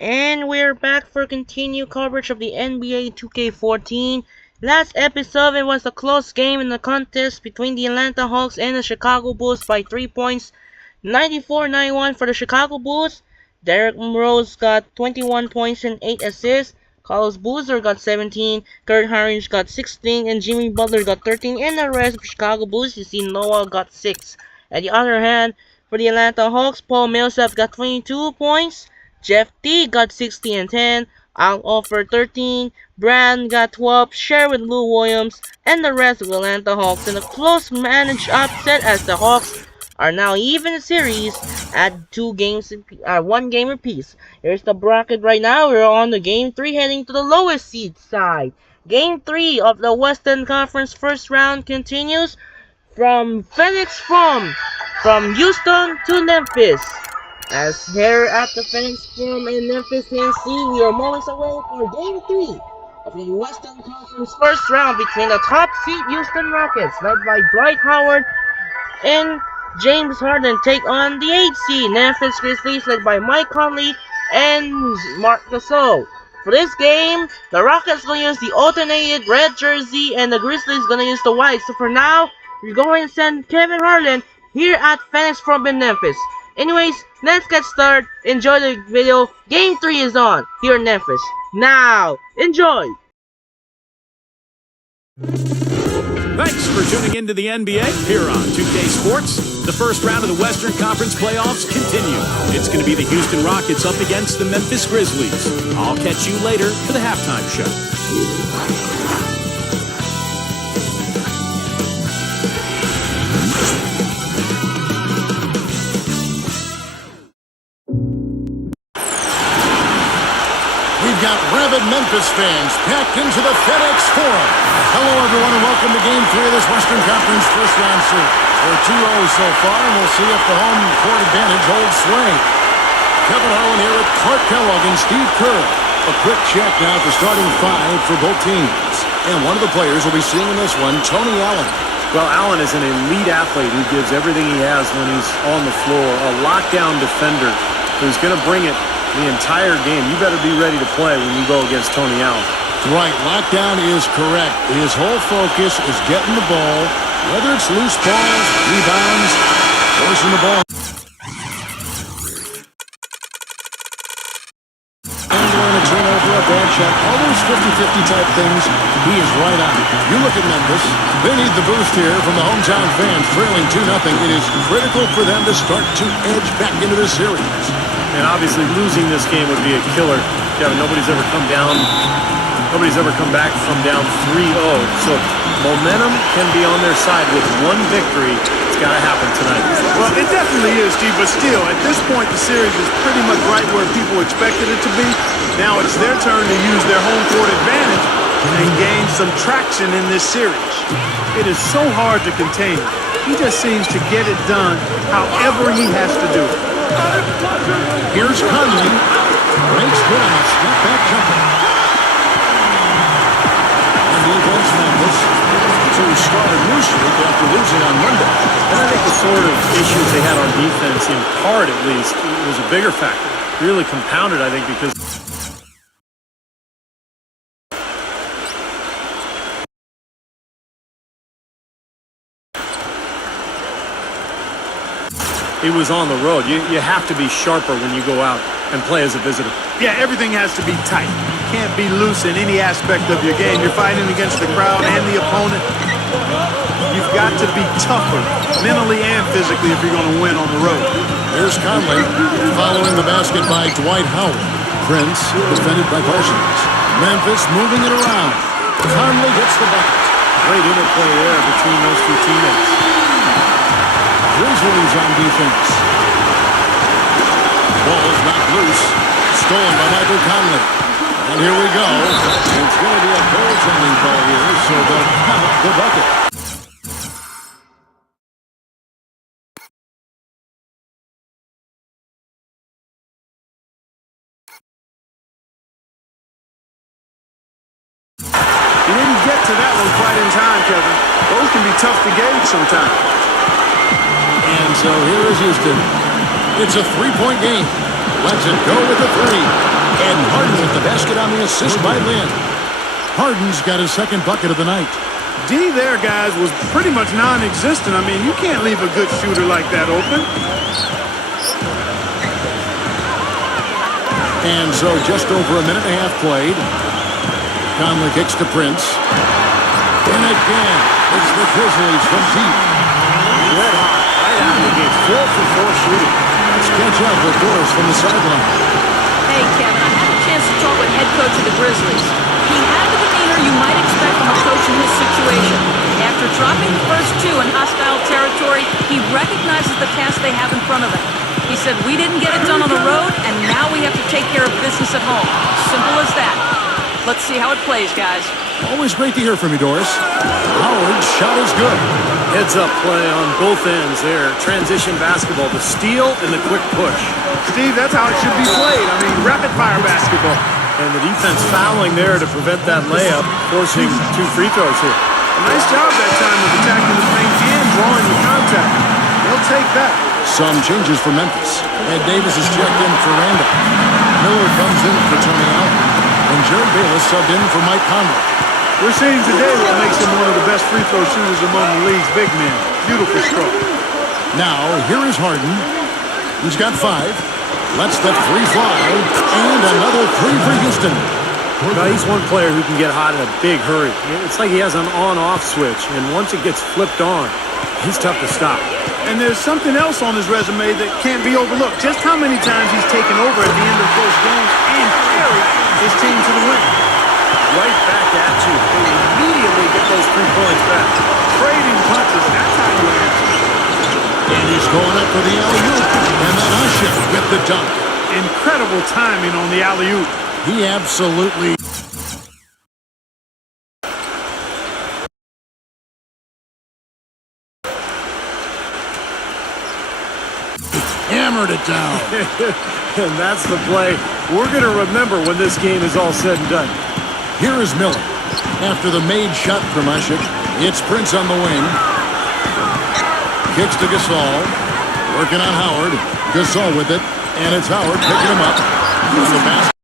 And we're back for continued coverage of the NBA 2K14. Last episode, it was a close game in the contest between the Atlanta Hawks and the Chicago Bulls by 3 points. 94-91 for the Chicago Bulls. Derrick Rose got 21 points and 8 assists. Carlos Boozer got 17. Kurt Heinrich got 16. And Jimmy Butler got 13. And the rest of Chicago Bulls, you see Noah got 6. On the other hand, for the Atlanta Hawks, Paul Millsap got 22 points. Jeff T got 60 and 10, Al Offer 13, Brand got 12, share with Lou Williams, and the rest of the Atlanta Hawks in a close managed upset as the Hawks are now even the series at 1 game apiece. Here's the bracket right now. We're on the game 3 heading to the lowest seed side. Game 3 of the Western Conference first round continues from from Houston to Memphis. As here at the Phoenix Forum in Memphis, Tennessee, we are moments away for Game 3 of the Western Conference first round between the top seed Houston Rockets, led by Dwight Howard and James Harden, take on the 8th seed Memphis Grizzlies, led by Mike Conley and Marc Gasol. For this game, the Rockets going to use the alternated red jersey and the Grizzlies going to use the white. So for now, we're going to send Kevin Harlan here at Phoenix Forum in Memphis. Anyways, let's get started. Enjoy the video. Game 3 is on here in Memphis. Now, enjoy! Thanks for tuning into the NBA here on 2K Sports. The first round of the Western Conference playoffs continue. It's going to be the Houston Rockets up against the Memphis Grizzlies. I'll catch you later for the halftime show. We've got rabid Memphis fans packed into the FedEx Forum. Hello, everyone, and welcome to Game 3 of this Western Conference first-round series. We're 2-0 so far, and we'll see if the home court advantage holds sway. Kevin Harlan here with Clark Kellogg and Steve Kerr. A quick check now for starting 5 for both teams. And one of the players we'll be seeing in this one, Tony Allen. Well, Allen is an elite athlete who gives everything he has when he's on the floor. A lockdown defender who's going to bring it the entire game. You better be ready to play when you go against Tony Allen. Right, lockdown is correct. His whole focus is getting the ball, whether it's loose balls, rebounds, forcing the ball. Handling a turnover, a bad shot, all those 50-50 type things, he is right on. You look at Memphis, they need the boost here from the hometown fans, trailing 2-0. It is critical for them to start to edge back into the series. And obviously losing this game would be a killer. Kevin, nobody's ever come back from down 3-0. So momentum can be on their side with one victory. It's got to happen tonight. Well, it definitely is, Steve, but still, at this point, the series is pretty much right where people expected it to be. Now it's their turn to use their home court advantage and gain some traction in this series. It is so hard to contain him. He just seems to get it done however he has to do it. Here's Conley. Breaks good on a step-back jumper. And defense Memphis to start a new streak after losing on Monday. And I think the sort of issues they had on defense, in part at least, was a bigger factor. Really compounded, I think, because it was on the road. You have to be sharper when you go out and play as a visitor. Yeah, everything has to be tight. You can't be loose in any aspect of your game. You're fighting against the crowd and the opponent. You've got to be tougher, mentally and physically, if you're going to win on the road. Here's Conley following the basket by Dwight Howard. Prince defended by Parsons. Memphis moving it around. Conley gets the bucket. Great interplay there between those two teammates. Grizzlies on defense. Ball's knocked loose. Stolen by Michael Conley. And here we go. It's going to be a goaltending call here, so they'll count the bucket. You didn't get to that one quite in time, Kevin. Those can be tough to gauge sometimes. And so here is Houston. It's a three-point game. Let's it go with the three. And Harden with the basket on the assist by Lynn. Harden's got his second bucket of the night. D there, guys, was pretty much non-existent. I mean, you can't leave a good shooter like that open. And so just over a minute and a half played. Conley kicks to Prince. And again, it's the Grizzlies from deep. Red hot, right out of the gate. 4 for 4 shooting. Let's catch up with Doris from the sideline. Hey, Kevin, I had a chance to talk with head coach of the Grizzlies. He had the demeanor you might expect from a coach in his situation. After dropping the first 2 in hostile territory, he recognizes the task they have in front of them. He said, we didn't get it done on the road, and now we have to take care of business at home. Simple as that. Let's see how it plays, guys. Always great to hear from you, Doris. Howard's shot is good. Heads-up play on both ends there. Transition basketball, the steal and the quick push. Steve, that's how it should be played. I mean, rapid-fire basketball. And the defense fouling there to prevent that layup, forcing 2 free throws here. A nice job that time of attacking the paint and drawing the contact. They'll take that. Some changes for Memphis. Ed Davis is checked in for Randall. Miller comes in for Tony Allen. And Jared Bayless subbed in for Mike Conley. We're seeing today what makes him one of the best free throw shooters among the league's big men. Beautiful stroke. Now, here is Harden. He's got 5. Lets the 3 fly. And another 3 for Houston. Now, he's one player who can get hot in a big hurry. It's like he has an on-off switch, and once it gets flipped on, he's tough to stop. And there's something else on his resume that can't be overlooked. Just how many times he's taken over at the end of close games and carried his team to the win. Right back at you. They immediately get those 3 points back. Trading punches, that's how you answer. And he's going up for the alley-oop. And then Usher with the dunk. Incredible timing on the alley-oop. He absolutely... hammered it down. And that's the play we're going to remember when this game is all said and done. Here is Miller. After the made shot from Ushik, it's Prince on the wing. Kicks to Gasol. Working on Howard. Gasol with it. And it's Howard picking him up. On the basket.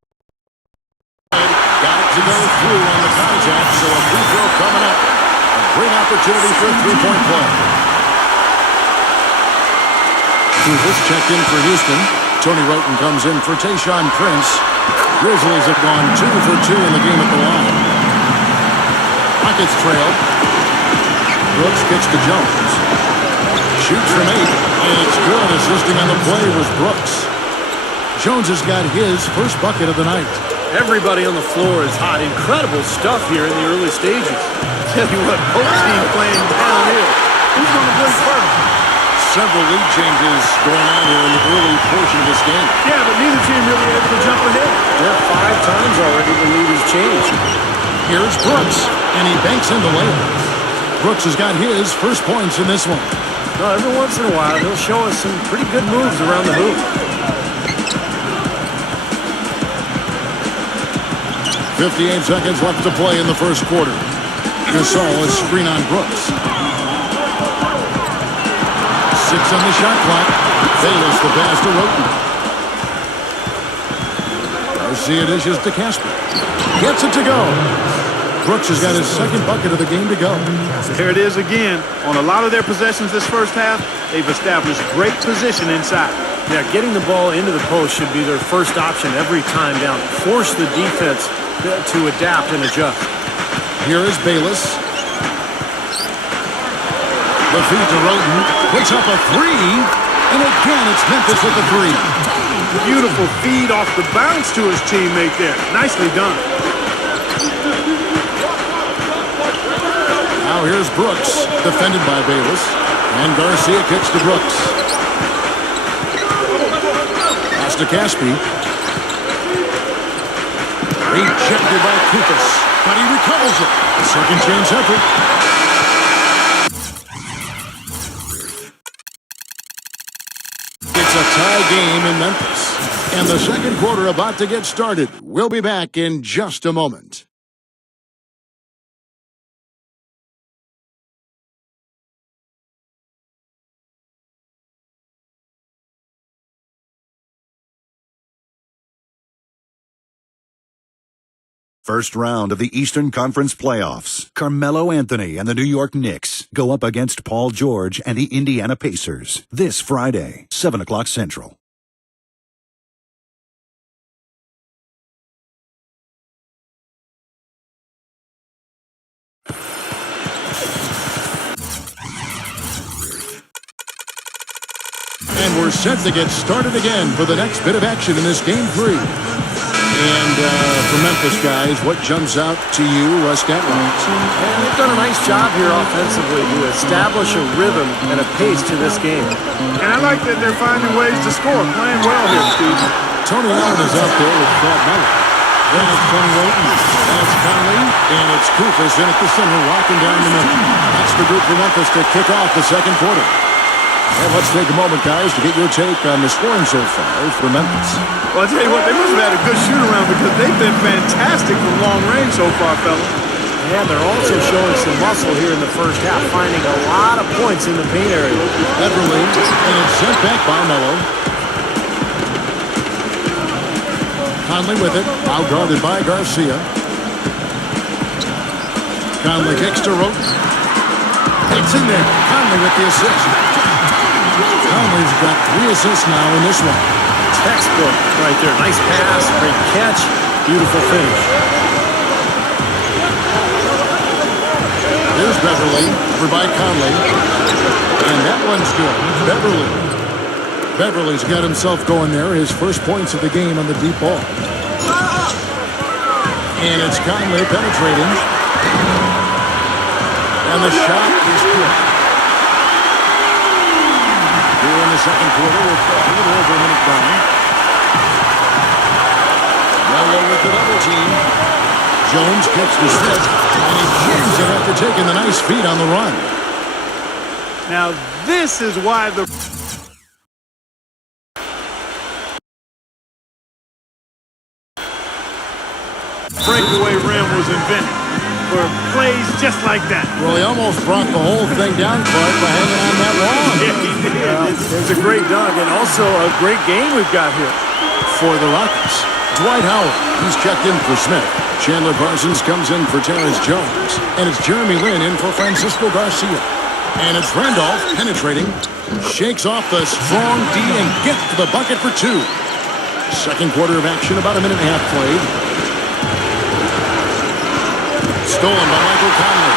Got it to go through on the contact, so a free throw coming up. A great opportunity for a 3-point play. Kuzis checked in for Houston. Tony Roten comes in for Tayshaun Prince. Grizzlies have gone 2 for 2 in the game at the line. Rockets trail. Brooks kicks to Jones. Shoots from 8, and it's good. Assisting on the play was Brooks. Jones has got his first bucket of the night. Everybody on the floor is hot. Incredible stuff here in the early stages. Tell you what, both teams playing downhill. Who's going to blink first? Several lead changes going on here in the early portion of this game. Yeah, but neither team really able to jump ahead. Yeah, 5 times already the lead has changed. Here's Brooks, and he banks in the layup. Brooks has got his first points in this one. No, every once in a while, he'll show us some pretty good moves around the hoop. 58 seconds left to play in the first quarter. Gasol is screen on Brooks. 6 on the shot clock. Bayless the pass to Roten. Garcia dishes to Casper. Gets it to go. Brooks has got his second bucket of the game to go. There it is again. On a lot of their possessions this first half, they've established great position inside. Yeah, getting the ball into the post should be their first option every time down. Force the defense to adapt and adjust. Here is Bayless. The feed to Roten. Puts up a 3. And again, it's Memphis with the 3. Beautiful feed off the bounce to his teammate there. Nicely done. Now here's Brooks, defended by Bayless. And Garcia kicks to Brooks. Pass to Caspi. Rejected by Kukas, but he recovers it. Second chance effort. It's a tie game in Memphis. And the second quarter about to get started. We'll be back in just a moment. First round of the Eastern Conference playoffs. Carmelo Anthony and the New York Knicks go up against Paul George and the Indiana Pacers this Friday, 7 o'clock Central. And we're set to get started again for the next bit of action in this Game 3. And for Memphis, guys, what jumps out to you, Statline? And they've done a nice job here offensively to establish a rhythm and a pace to this game. And I like that they're finding ways to score, playing well here, Steve. Tony Allen is out there with Carmelo. Then it's Tony Roten. Then it's Conley. And it's Kufis in at the center, locking down the middle. That's the group for Memphis to kick off the second quarter. And let's take a moment, guys, to get your take on the scoring so far for Memphis. Well, I'll tell you what, they must have had a good shoot-around because they've been fantastic from long range so far, fellas. And they're also showing some muscle here in the first half, finding a lot of points in the paint area. Beverly, and it's sent back by Melo. Conley with it, out guarded by Garcia. Conley kicks to Roten. It's in there. Conley with the assist. Conley's got 3 assists now in this one. Textbook right there. Nice pass, great catch, beautiful finish. Here's Beverly, over by Conley. And that one's good. Beverly's got himself going there. His first points of the game on the deep ball. And it's Conley penetrating. And the shot is good. Here in the second quarter, we're a little over a minute gone. Melo with the double team. Jones kicks to Smith, and he jams it after taking the nice feed on the run. Now, this is why the breakaway rim was invented for plays just like that. Well, he almost brought the whole thing down, Clark, by hanging on that long. Yeah, he did. It's a great dunk and also a great game we've got here. For the Rockets, Dwight Howard, he's checked in for Smith. Chandler Parsons comes in for Terrence Jones. And it's Jeremy Lin in for Francisco Garcia. And it's Randolph penetrating, shakes off the strong D and gets to the bucket for 2. Second quarter of action, about a minute and a half played. Stolen by Michael Conley.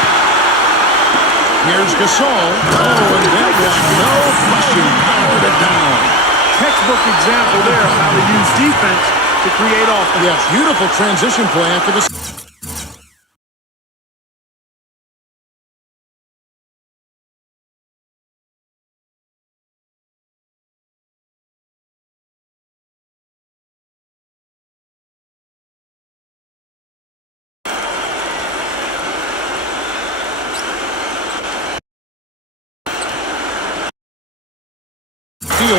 Here's Gasol. Oh, and that one, no question, powered it down. Textbook example there of how to use defense to create offense. Yeah, beautiful transition play after this.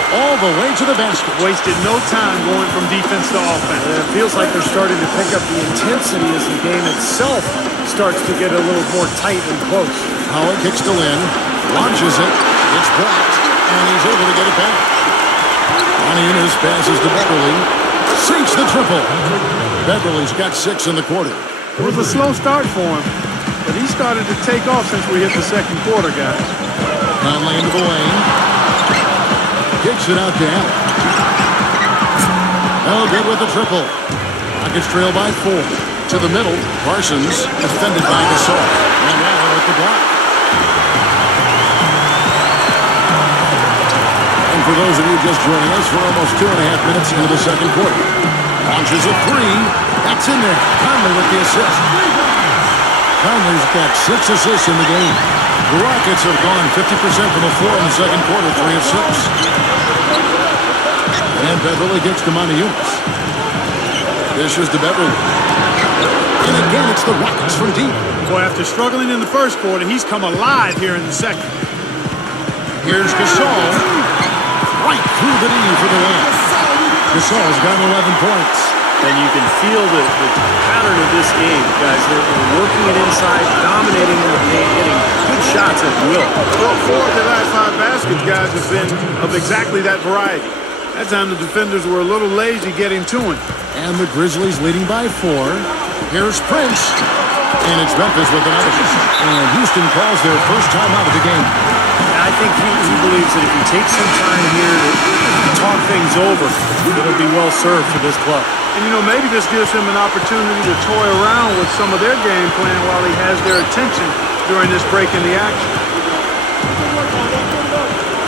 All the way to the basket. Wasted no time going from defense to offense. And it feels like they're starting to pick up the intensity as the game itself starts to get a little more tight and close. Howard kicks to Lin, launches it, it's blocked, and he's able to get it back. Oniunas passes to Beverly, sinks the triple. Beverly's got 6 in the quarter. It was a slow start for him, but he started to take off since we hit the second quarter, guys. Conley into the lane. Kicks it out to Allen. No good with the triple. Rockets trail by 4. To the middle, Parsons defended by Gasol. And Allen with the block. And for those of you just joining us, we're almost 2.5 minutes into the second quarter. Launches a 3. That's in there. Conley with the assist. Conley's got 6 assists in the game. The Rockets have gone 50% from the floor in the second quarter, 3 of 6. And Beverly gets to Oniunas. Dishes to Beverly. And again, it's the Rockets from deep. Boy, after struggling in the first quarter, he's come alive here in the second. Here's Gasol. Right through the knee for the win. Gasol's got 11 points. And you can feel the pattern of this game, guys. They're working it inside, dominating in the paint, getting good shots at will. Well, 4 of the last 5 baskets, guys, have been of exactly that variety. That time the defenders were a little lazy getting to him. And the Grizzlies leading by 4. Here's Prince. And it's Memphis with another. And Houston calls their first time out of the game. I think he believes that if he takes some time here to talk things over, it'll be well served for this club. And, you know, maybe this gives him an opportunity to toy around with some of their game plan while he has their attention during this break in the action.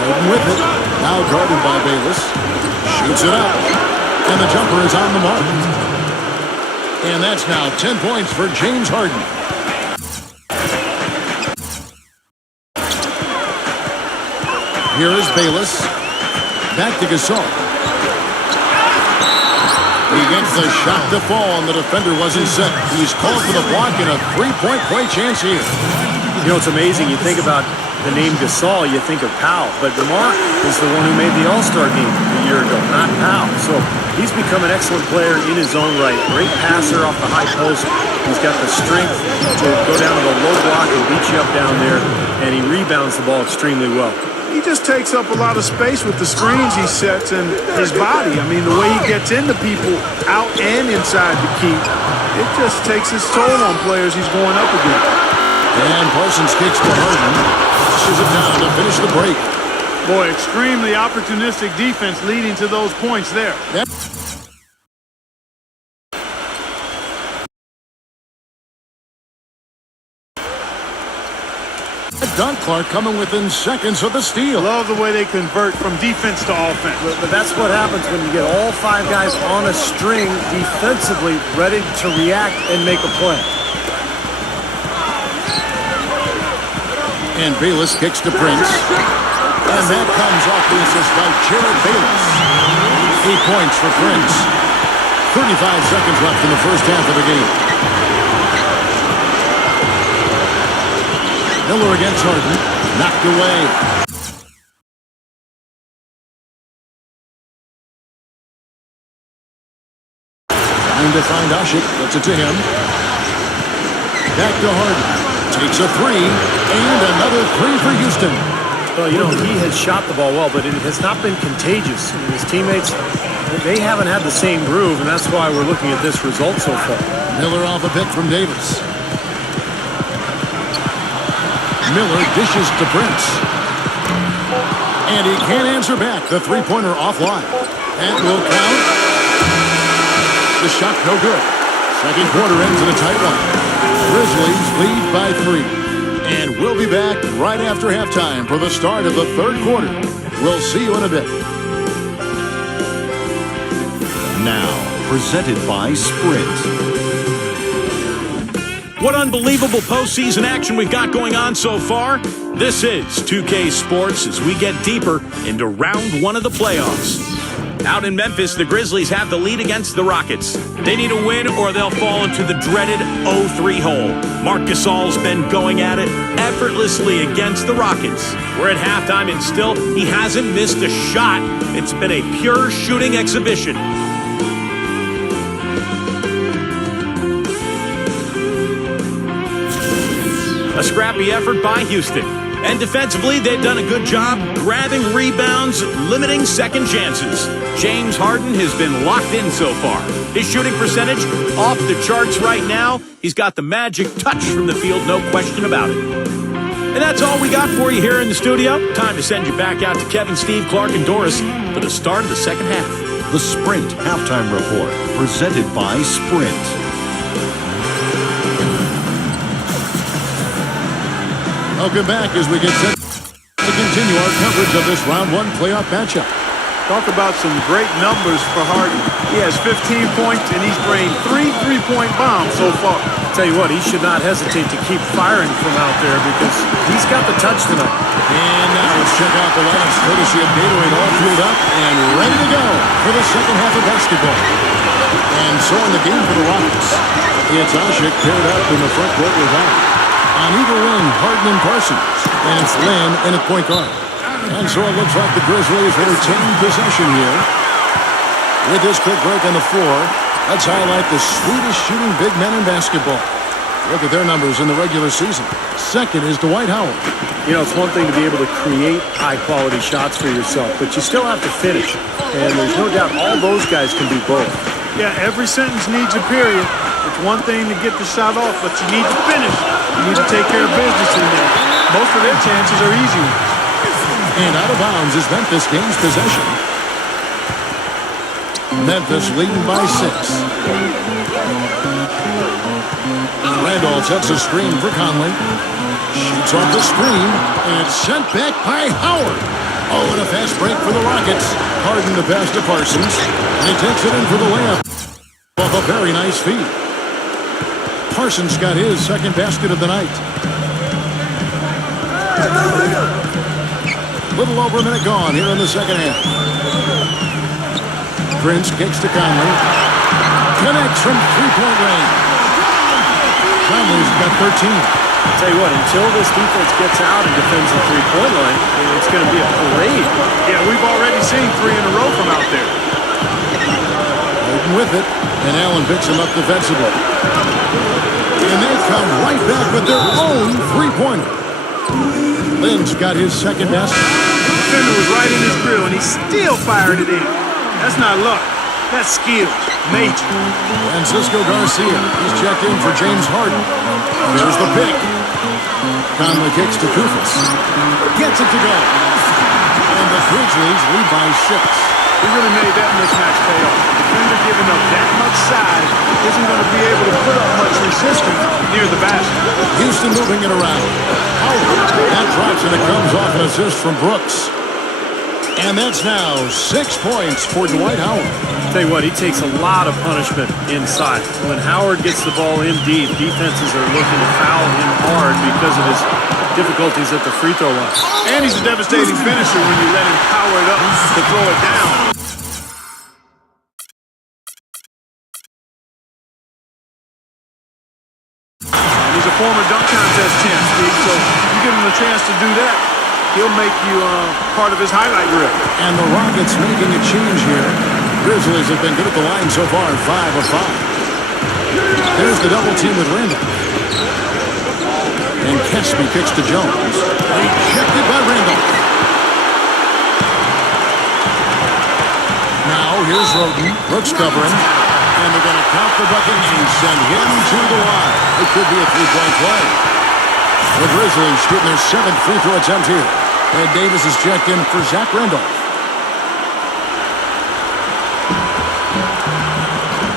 Harden with it. Now guarded by Bayless. Shoots it up. And the jumper is on the mark. And that's now 10 points for James Harden. Here is Bayless. Back to Gasol. He gets the shot to fall, and the defender wasn't set. He's called for the block and a three-point play chance here. You know, it's amazing. You think about the name Gasol, you think of Powell. But DeMar is the one who made the All-Star game a year ago, not Powell. So he's become an excellent player in his own right. Great passer off the high post. He's got the strength to go down to the low block and beat you up down there, and he rebounds the ball extremely well. He just takes up a lot of space with the screens he sets and his body. I mean, the way he gets into people out and inside the key, it just takes its toll on players he's going up against. And Parsons kicks to Harden. Pushes it down to finish the break. Boy, extremely opportunistic defense leading to those points there. Dunk Clark coming within seconds of the steal. Love the way they convert from defense to offense. But that's what happens when you get all 5 guys on a string defensively ready to react and make a play. And Bayless kicks to Prince. And that comes off the assist by Jared Bayless. 8 points for Prince. 35 seconds left in the first half of the game. Miller against Harden. Knocked away. Trying to find Ashik. Gets it to him. Back to Harden. Takes a 3. And another 3 for Houston. Well, you know, he has shot the ball well, but it has not been contagious. His teammates, they haven't had the same groove, and that's why we're looking at this result so far. Miller off a pick from Davis. Miller dishes to Prince. And he can't answer back. The three-pointer offline. That will count. The shot no good. Second quarter ends in a tight one. Grizzlies lead by 3. And we'll be back right after halftime for the start of the third quarter. We'll see you in a bit. Now, presented by Sprint. What unbelievable postseason action we've got going on so far. This is 2K Sports as we get deeper into round 1 of the playoffs. Out in Memphis, the Grizzlies have the lead against the Rockets. They need a win or they'll fall into the dreaded 0-3 hole. Marc Gasol's been going at it effortlessly against the Rockets. We're at halftime and still he hasn't missed a shot. It's been a pure shooting exhibition. A scrappy effort by Houston. And defensively, they've done a good job grabbing rebounds, limiting second chances. James Harden has been locked in so far. His shooting percentage off the charts right now. He's got the magic touch from the field, no question about it. And that's all we got for you here in the studio. Time to send you back out to Kevin, Steve, Clark, and Doris for the start of the second half. The Sprint Halftime Report, presented by Sprint. Welcome back as we get set to continue our coverage of this round 1 playoff matchup. Talk about some great numbers for Harden. He has 15 points, and he's drained 3 three-point bombs so far. I'll tell you what, he should not hesitate to keep firing from out there because he's got the touch tonight. And now let's check out the lineups courtesy of Gatorade, all fueled up and ready to go for the second half of basketball. And so in the game for the Rockets, it's Ashik paired up in the front court with that. On either wing, Harden and Parsons. And it's Lynn in at point guard. And so it looks like the Grizzlies will retain possession here. With this quick break on the floor, let's highlight the sweetest shooting big men in basketball. Look at their numbers in the regular season. Second is Dwight Howard. You know, it's one thing to be able to create high-quality shots for yourself, but you still have to finish. And there's no doubt all those guys can do both. Yeah, every sentence needs a period. It's one thing to get the shot off, but you need to finish. You need to take care of business in there. Most of their chances are easy ones. And out of bounds is Memphis gains possession. Memphis leading by 6. Randolph sets a screen for Conley. Shoots off the screen, and it's sent back by Howard. Oh, and a fast break for the Rockets. Harden the pass to Parsons, and he takes it in for the layup. Off a very nice feed. Parsons got his second basket of the night. Little over a minute gone here in the second half. Prince kicks to Conley. Connects from three-point range. Conley's got 13. I'll tell you what, until this defense gets out and defends the three-point line, it's going to be a parade. Yeah, we've already seen 3 in a row from out there. Harden with it, and Allen picks him up defensively. And they come right back with their own three-pointer. Lynn's got his second basket. The defender was right in his grill, and he still fired it in. That's not luck. That's skill. Major. Francisco Garcia. He's checked in for James Harden. There's the pick. Conley kicks to Kufis. Gets it to go. And the Grizzlies lead by 6. He really made that mismatch pay off. The defender giving up that much size isn't going to be able to put up much resistance near the basket. Houston moving it around. Howard. That drops and it comes off an assist from Brooks. And that's now 6 points for Dwight Howard. Tell you what, he takes a lot of punishment inside. When Howard gets the ball in deep, defenses are looking to foul him hard because of his difficulties at the free throw line. And he's a devastating finisher when you let him power it up to throw it down. He's a former dunk contest champ, Steve, so you give him a chance to do that, he'll make you part of his highlight reel. And the Rockets making a change here. Grizzlies have been good at the line so far, 5 of 5. There's the double team with Randall. And Kesby kicks to Jones. Rejected by Randall. Now here's Roden. Brooks covering. And they're going to count the bucket and send him to the line. It could be a three-point play. The Grizzlies shooting their 7th free throw attempt here. Ed Davis is checked in for Zach Randolph.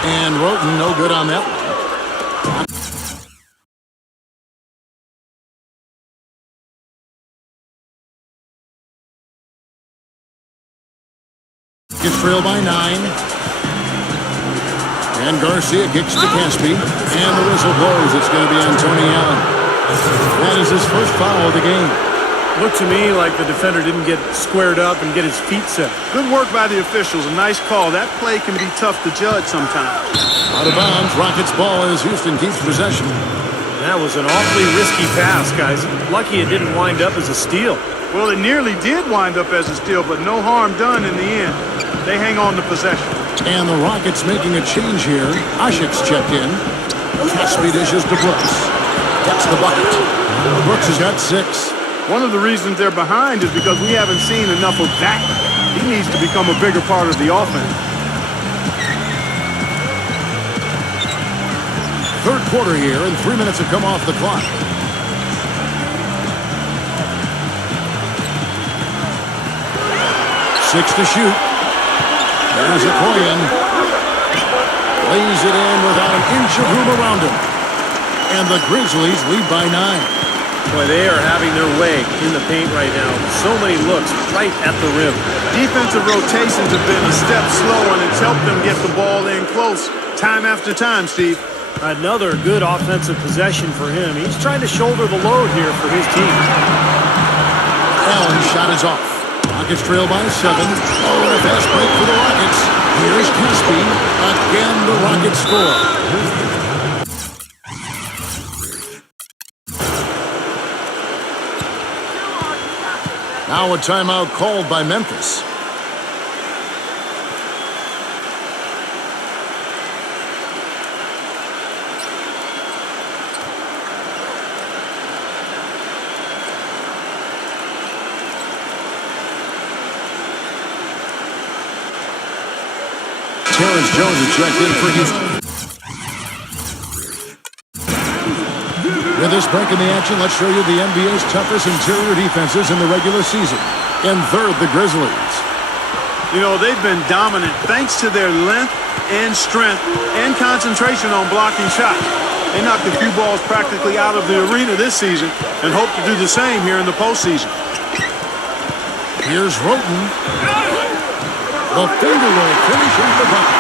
And Roten no good on that one. Gets trailed by 9. And Garcia kicks to Caspi. And the whistle blows. It's going to be on Tony Allen. That is his first foul of the game. Looked to me like the defender didn't get squared up and get his feet set. Good work by the officials. A nice call. That play can be tough to judge sometimes. Out of bounds. Rockets ball as Houston keeps possession. That was an awfully risky pass, guys. Lucky it didn't wind up as a steal. Well, it nearly did wind up as a steal, but no harm done in the end. They hang on to possession. And the Rockets making a change here. Ashik's checked in. Caspi dishes to Brooks. Gets the bucket. Brooks has got 6. One of the reasons they're behind is because we haven't seen enough of that. He needs to become a bigger part of the offense. Third quarter here, and 3 minutes have come off the clock. Six to shoot. There's Okoye. Lays it in without an inch of room around him. And the Grizzlies lead by 9. Boy, they are having their way in the paint right now. So many looks right at the rim. Defensive rotations have been a step slow, and it's helped them get the ball in close time after time, Steve. Another good offensive possession for him. He's trying to shoulder the load here for his team. Allen's shot is off. Rockets trail by 7. Oh, and a fast break for the Rockets. Here's Caspi. Again, the Rockets score. Now a timeout called by Memphis. Terrence Jones is checked in for Houston. With this break in the action, let's show you the NBA's toughest interior defenses in the regular season. In third, the Grizzlies. You know, they've been dominant thanks to their length and strength and concentration on blocking shots. They knocked a few balls practically out of the arena this season and hope to do the same here in the postseason. Here's Roten. The finger roll finishing the bucket.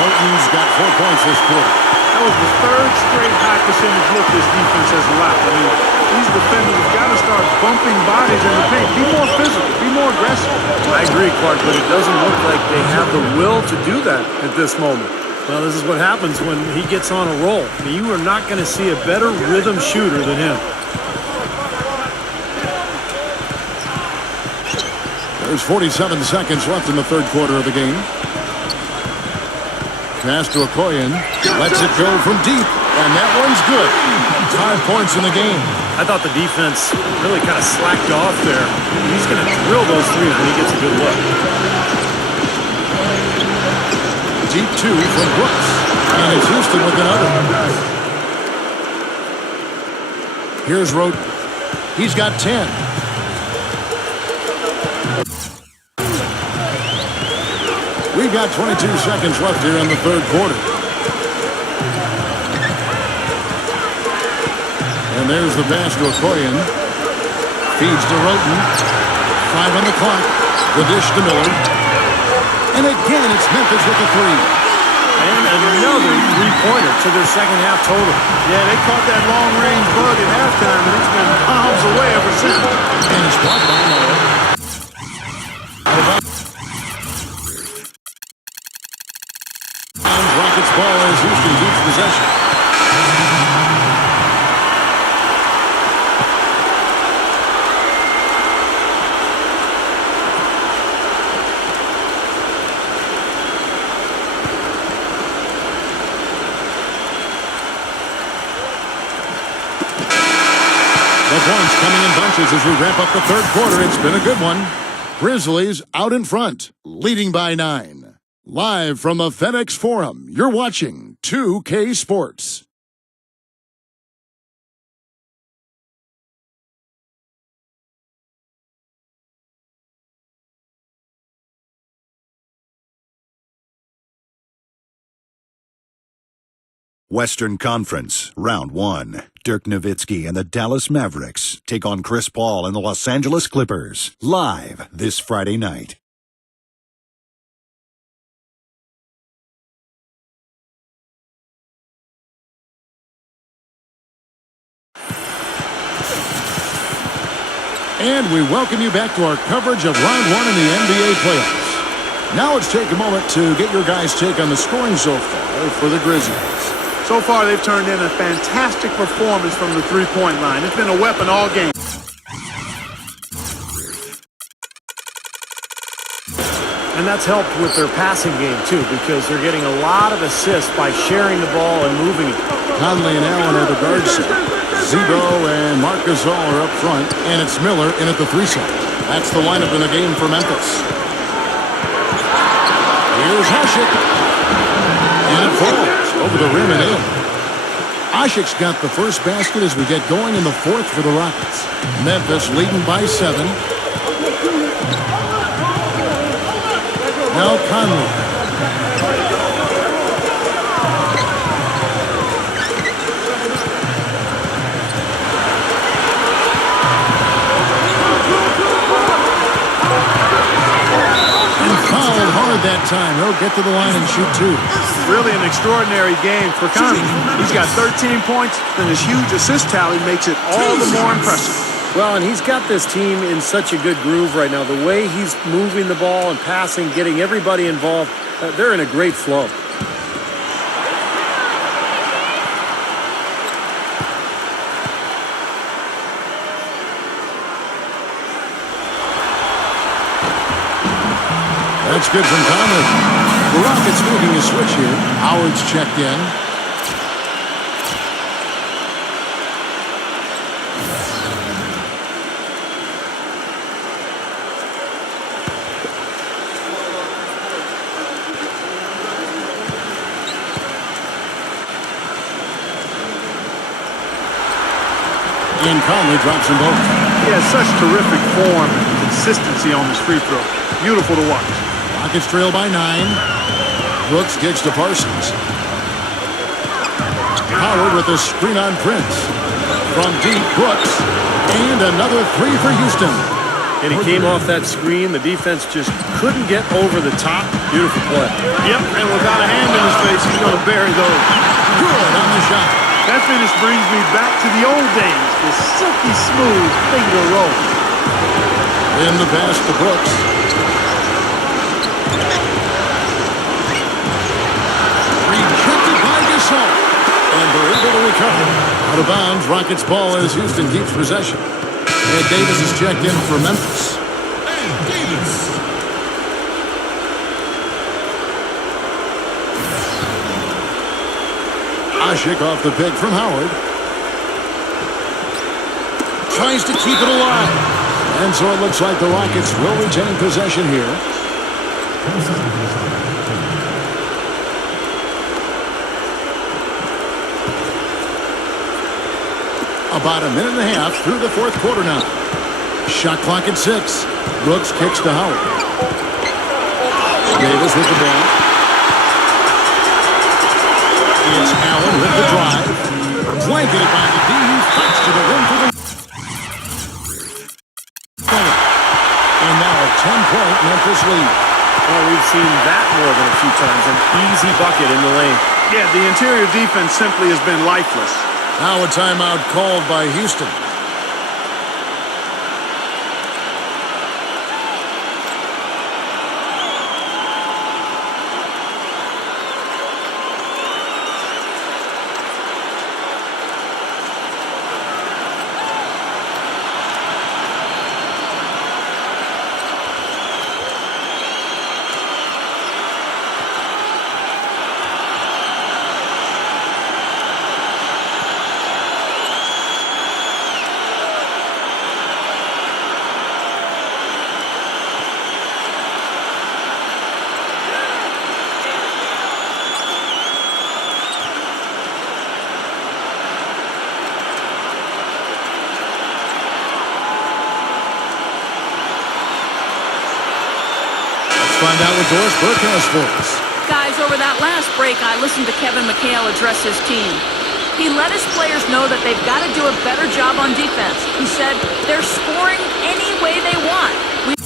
Roten's got 4 points this quarter. That was the third straight high percentage look this defense has allowed. I mean, these defenders have got to start bumping bodies in the paint. Be more physical. Be more aggressive. I agree, Clark, but it doesn't look like they have the will to do that at this moment. Well, this is what happens when he gets on a roll. I mean, you are not going to see a better rhythm shooter than him. There's 47 seconds left in the third quarter of the game. Pass to Okoye. Lets it go from deep, and that one's good. 5 points in the game. I thought the defense really kind of slacked off there. He's going to drill those threes when he gets a good look. Deep 2 from Brooks, and it's Houston with another. Here's Roten. He's got 10. We've got 22 seconds left here in the third quarter. And there's the pass to Okoye. Feeds to Roten. 5 on the clock. The dish to Miller. And again, it's Memphis with the 3. And another three-pointer to their second half total. Yeah, they caught that long-range bug at halftime, and it's been bombs away ever since. And it's blocked by Miller. Rockets ball as Houston keeps possession. The points coming in bunches as we wrap up the third quarter. It's been a good one. Grizzlies out in front, leading by 9. Live from the FedEx Forum, you're watching 2K Sports. Western Conference, Round 1. Dirk Nowitzki and the Dallas Mavericks take on Chris Paul and the Los Angeles Clippers, live this Friday night. And we welcome you back to our coverage of Round 1 in the NBA playoffs. Now let's take a moment to get your guys' take on the scoring so far for the Grizzlies. So far, they've turned in a fantastic performance from the three-point line. It's been a weapon all game. And that's helped with their passing game, too, because they're getting a lot of assists by sharing the ball and moving it. Conley and Allen are the guard set. Zebo and Marc Gasol are up front, and it's Miller in at the 3 set. That's the lineup in the game for Memphis. Here's Hasek. And it falls over the rim and in. Asik's got the first basket as we get going in the fourth for the Rockets. Memphis leading by 7. Now Conley. Fouled hard that time. He'll get to the line and shoot 2. Really an extraordinary game for Conley. He's got 13 points, and his huge assist tally makes it all the more impressive. Well, and he's got this team in such a good groove right now. The way he's moving the ball and passing, getting everybody involved, they're in a great flow. That's good from Conley. The Rockets making a switch here. Howard's checked in. And Conley drops them both. He has such terrific form and consistency on his free throw. Beautiful to watch. Rockets trail by 9. Brooks kicks to Parsons. Howard with a screen on Prince. From deep, Brooks. And another three for Houston. And he came off that screen. The defense just couldn't get over the top. Beautiful play. Yep, and without a hand in his face, he's going to bury those. Good on the shot. That finish brings me back to the old days. The silky smooth finger roll. In the pass to Brooks. Rejected by Gasol. And they're able to recover. Out of bounds, Rockets ball as Houston keeps possession. Ed Davis is checked in for Memphis. Ed Davis. Ashik off the pick from Howard. Tries to keep it alive. And so it looks like the Rockets will retain possession here. About a minute and a half through the fourth quarter now. Shot clock at 6. Brooks kicks to Howard. Davis with the ball. It's Allen with the drive. Blanketed by the D. He fights to the rim for the... And now a 10-point Memphis lead. Well, we've seen that more than a few times. An easy bucket in the lane. Yeah, the interior defense simply has been lifeless. Now a timeout called by Houston. Find out what Doris Burke has for us. Guys, over that last break, I listened to Kevin McHale address his team. He let his players know that they've got to do a better job on defense. He said they're scoring any way they want. We've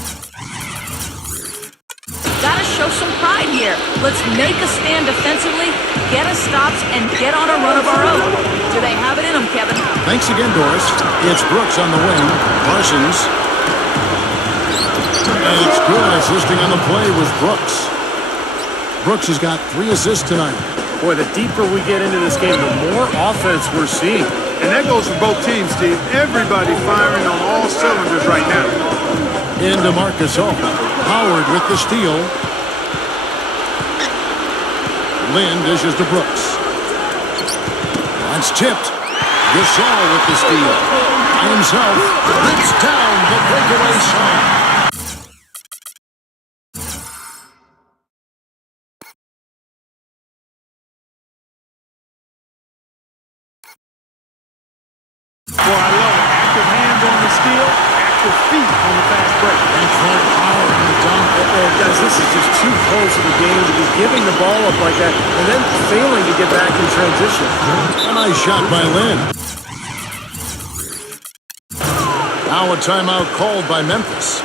got to show some pride here. Let's make a stand defensively, get us stops, and get on a run of our own. Do they have it in them, Kevin? Thanks again, Doris. It's Brooks on the wing. Parsons. And it's good. Assisting on the play was Brooks. Brooks has got 3 assists tonight. Boy, the deeper we get into this game, the more offense we're seeing. And that goes for both teams, Steve. Everybody firing on all cylinders right now. Into Marcus Hall. Howard with the steal. Lynn dishes to Brooks. That's tipped. Gasol with the steal. By himself. Rips down the breakaway shot. Boy, I love it. Active hands on the steal, active feet on the fast break. And Clark Howard on the dunk. Guys, this is just too close to the game to be giving the ball up like that and then failing to get back in transition. A nice shot by Lynn. Now a timeout called by Memphis.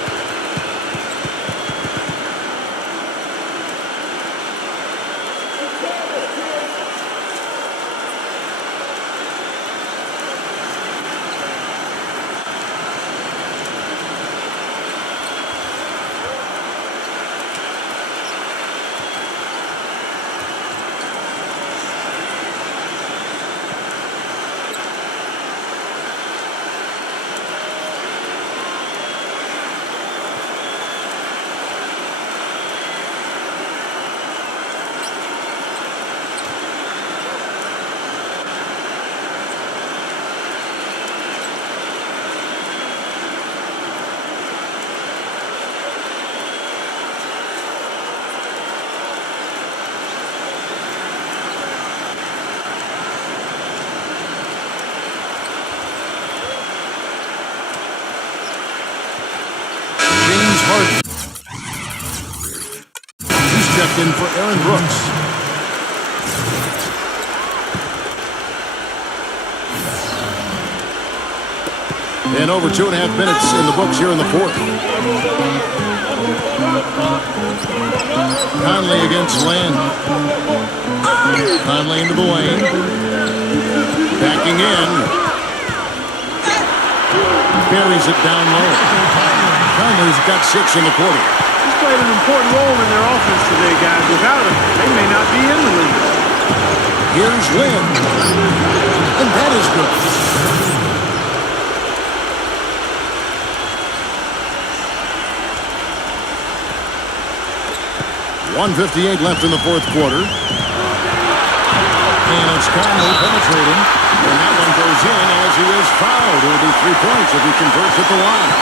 checked in for Aaron Brooks. And over 2.5 minutes in the books here in the fourth. Conley against Land. Conley into the lane. Backing in. Carries it down low. Conley's got 6 in the quarter. He's played an important role in their offense today, guys. Without him, they may not be in the league. Here's Lynn. And that is good. 1:58 left in the fourth quarter. And it's Conley penetrating. And that one goes in as he is fouled. It'll be 3 points if he converts at the line.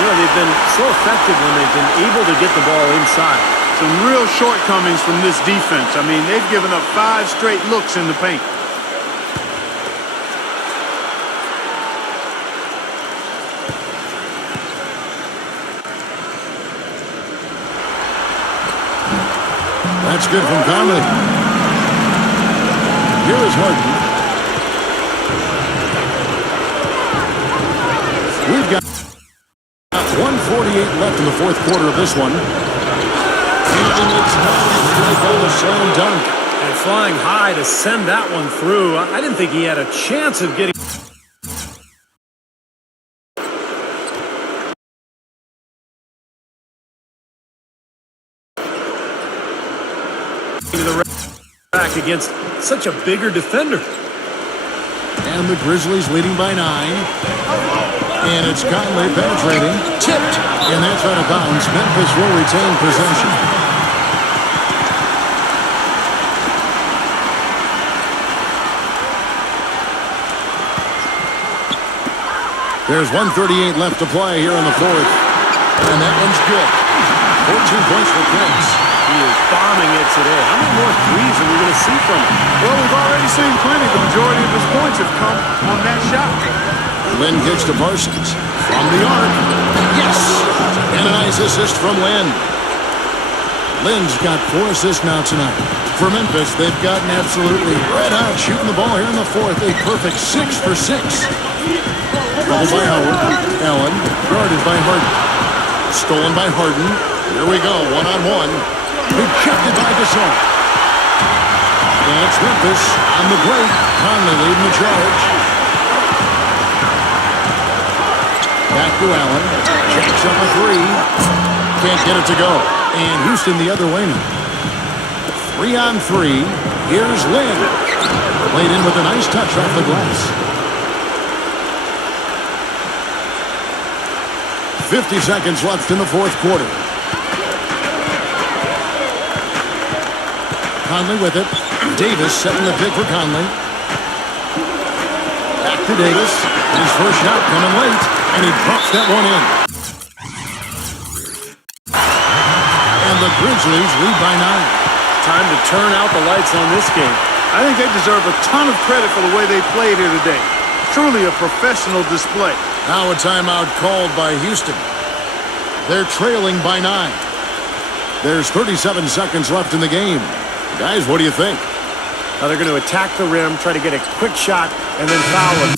You know, they've been so effective when they've been able to get the ball inside. Some real shortcomings from this defense. I mean, they've given up 5 straight looks in the paint. That's good from Conley. Here is Harden. We've got 1:48 left in the fourth quarter of this one. And it's not a slam dunk. And flying high to send that one through. I didn't think he had a chance of getting to the rack against such a bigger defender. And the Grizzlies leading by 9. And it's Conley penetrating. Tipped. And that's out of bounds. Memphis will retain possession. There's 1:38 left to play here in the fourth. And that one's good. 14 points for Prince. He is bombing it today. How many more threes are we going to see from him? Well, we've already seen plenty. The majority of his points have come on that shot. Lynn kicks to Parsons. From the arc. Yes! And a nice assist from Lynn. Lynn's got 4 assists now tonight. For Memphis, they've gotten absolutely red hot shooting the ball here in the fourth. A perfect 6 for 6. Double by Howard. Allen, guarded by Harden. Stolen by Harden. Here we go, one-on-one. Rejected by Gasol. And it's Memphis on the break. Conley leading the charge. Back to Allen. Jacks up a 3. Can't get it to go. And Houston the other way now. 3-on-3. Here's Lynn. Played in with a nice touch off the glass. 50 seconds left in the fourth quarter. Conley with it. Davis setting the pick for Conley. Back to Davis. His first shot coming late, and he drops that one in. And the Grizzlies lead by 9. Time to turn out the lights on this game. I think they deserve a ton of credit for the way they played here today. Truly a professional display. Now a timeout called by Houston. They're trailing by 9. There's 37 seconds left in the game. Guys, what do you think? Now they're going to attack the rim, try to get a quick shot, and then foul him.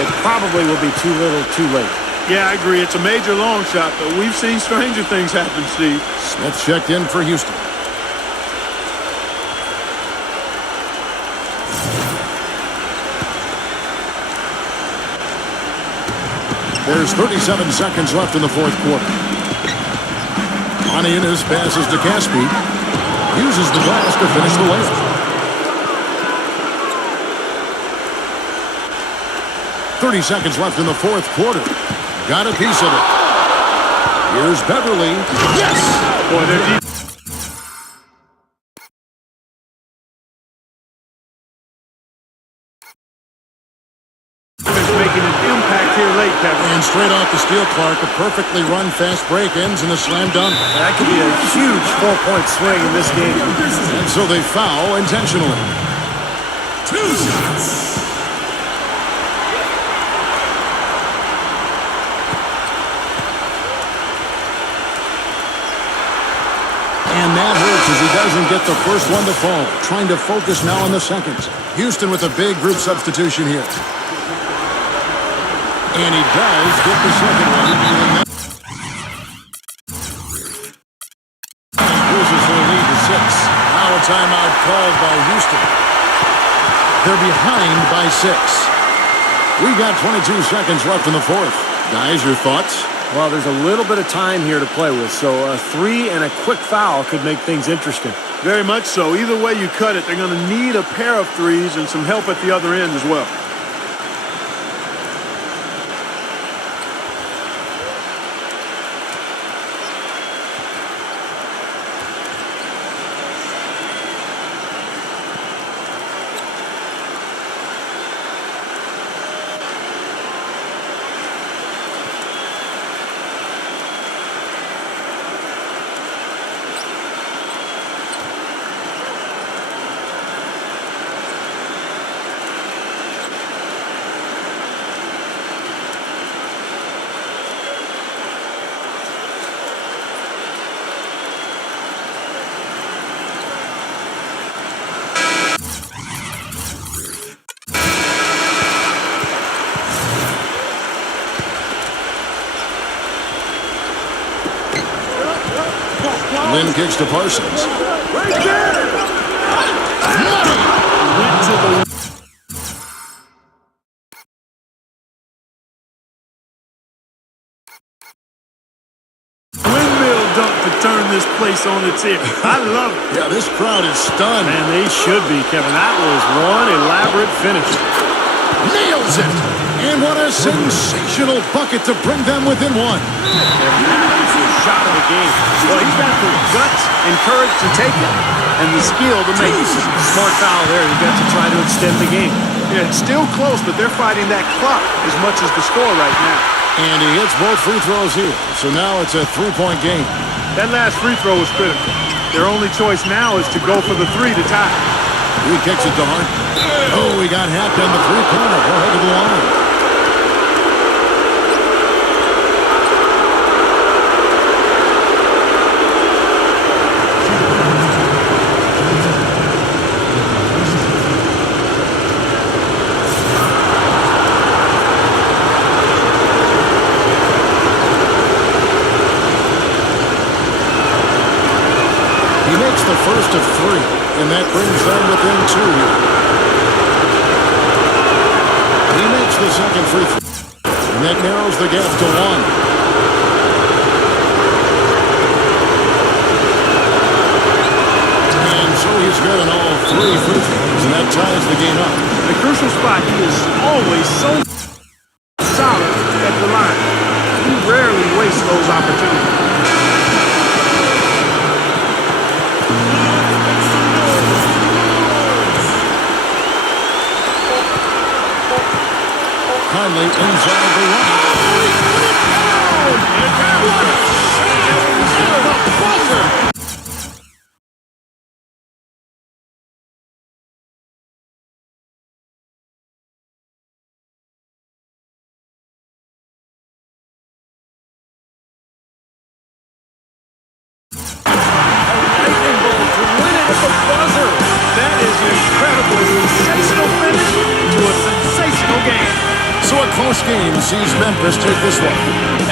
It probably will be too little, too late. Yeah, I agree. It's a major long shot, but we've seen stranger things happen, Steve. Smith checked in for Houston. There's 37 seconds left in the fourth quarter. Money in his passes to Caspi. Uses the glass to finish the layup. .30 seconds left in the fourth quarter. Got a piece of it. Here's Beverly. Yes! Boy, they're deep. Making an impact here late, Kevin. And straight off the steal, Clark, a perfectly run fast break ends in a slam dunk. That could be a huge 4-point swing in this game. And so they foul intentionally. 2 shots. doesn't get the first one to fall. Trying to focus now on the second. Houston with a big group substitution here. And he does get the second one. Increases their lead to 6. Now a timeout called by Houston. They're behind by 6. We got 22 seconds left in the fourth. Guys, your thoughts? Well, there's a little bit of time here to play with, so a 3 and a quick foul could make things interesting. Very much so. Either way you cut it, they're going to need a pair of threes and some help at the other end as well. Lynn kicks to Parsons. Right there! Went to the windmill dunk to turn this place on its ear. I love it. Yeah, this crowd is stunned. Man, they should be, Kevin. That was one elaborate finish. Nails it! And what a sensational bucket to bring them within 1. Shot of the game. Well, he's got the guts and courage to take it and the skill to make it. Smart foul there. You got to try to extend the game. Yeah, it's still close, but they're fighting that clock as much as the score right now. And he hits both free throws here. So now it's a 3-point game. That last free throw was critical. Their only choice now is to go for the 3 to tie. He kicks it to Hart. Oh, he got hacked on the three-pointer. Go ahead to the line. The first of 3, and that brings them within 2 here. He makes the second free throw, and that narrows the gap to 1. And so he's got an all 3 free throws, and that ties the game up. The crucial spot, he is always so solid at the line. He rarely wastes those opportunities. Conley inside the line. He put it down! And that was the buzzer! Lightning bolt to win it at the buzzer. That is an incredible, sensational finish to a sensational game. So a close game sees Memphis take this one.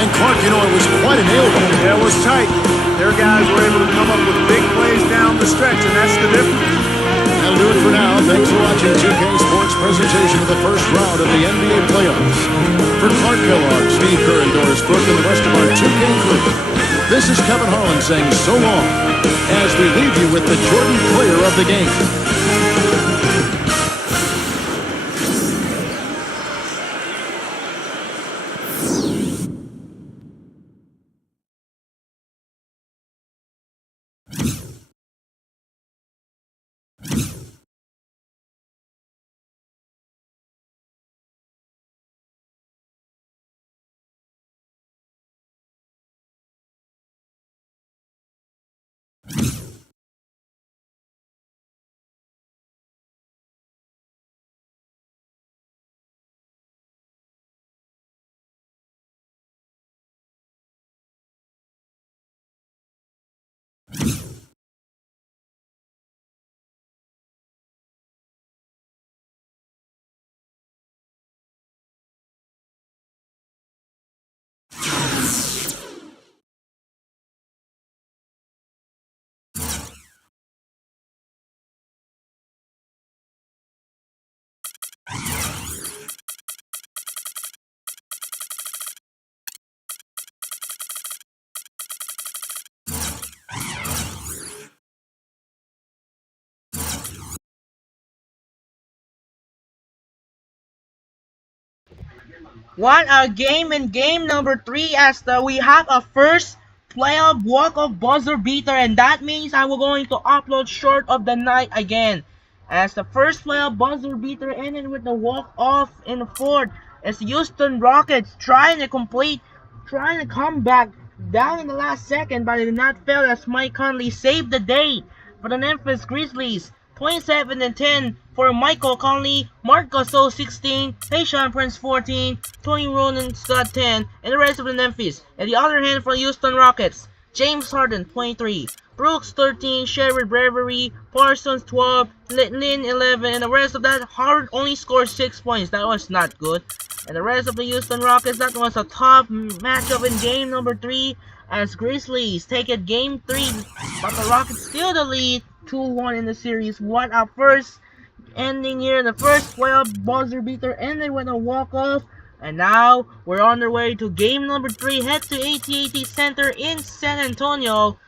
And Clark, you know, it was quite a nail-biter. Yeah, it was tight. Their guys were able to come up with big plays down the stretch, and that's the difference. That'll do it for now. Thanks for watching 2K Sports' presentation of the first round of the NBA playoffs. For Clark Kellogg, Steve Kerr, and Doris Brooke, and the rest of our 2K crew, this is Kevin Harlan saying so long as we leave you with the Jordan player of the game. What a game in game number 3 as we have a first playoff walk-off buzzer beater, and that means I will going to upload short of the night again. As the first playoff buzzer beater ended with the walk-off in the fourth as Houston Rockets trying to come back down in the last second, but it did not fail as Mike Conley saved the day for the Memphis Grizzlies. 27 and 10 for Michael Conley, Marc Gasol 16, Tayshaun Prince 14, Tony Ronan got 10, and the rest of the Memphis. On the other hand, for the Houston Rockets, James Harden 23, Brooks 13, Sherrod Brewery, Parsons 12, Lin 11, and the rest of that, Howard only scored 6 points. That was not good. And the rest of the Houston Rockets, that was a tough matchup in game number 3 as Grizzlies take it game 3, but the Rockets still the lead 2-1 in the series. What a first ending here. The first playoff buzzer beater ended with a walk-off. And now we're on our way to game number 3. Head to AT&T Center in San Antonio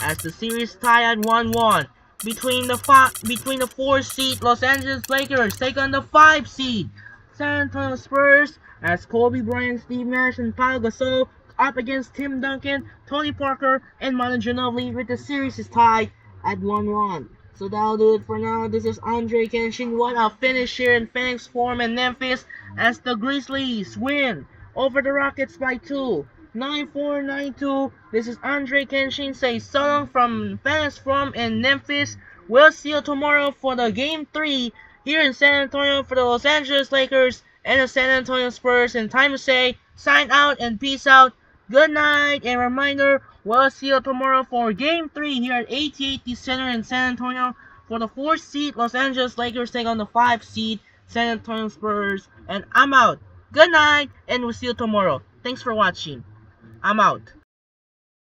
as the series tie at 1-1 between the 4 seed Los Angeles Lakers take on the 5 seed San Antonio Spurs as Kobe Bryant, Steve Nash, and Pau Gasol up against Tim Duncan, Tony Parker, and Manu Ginobili, with the series is tied at 1-1. So that'll do it for now. This is Andre Kenshin. What a finish here in Phoenix Forum and Memphis as the Grizzlies win over the Rockets by 2. 9-4, 9-2. This is Andre Kenshin. Say so long from Phoenix Forum and Memphis. We'll see you tomorrow for the Game 3 here in San Antonio for the Los Angeles Lakers and the San Antonio Spurs. And time to say sign out and peace out. Good night, and reminder, we'll see you tomorrow for Game 3 here at AT&T Center in San Antonio for the 4th seed Los Angeles Lakers take on the 5 seed San Antonio Spurs. And I'm out. Good night, and we'll see you tomorrow. Thanks for watching. I'm out.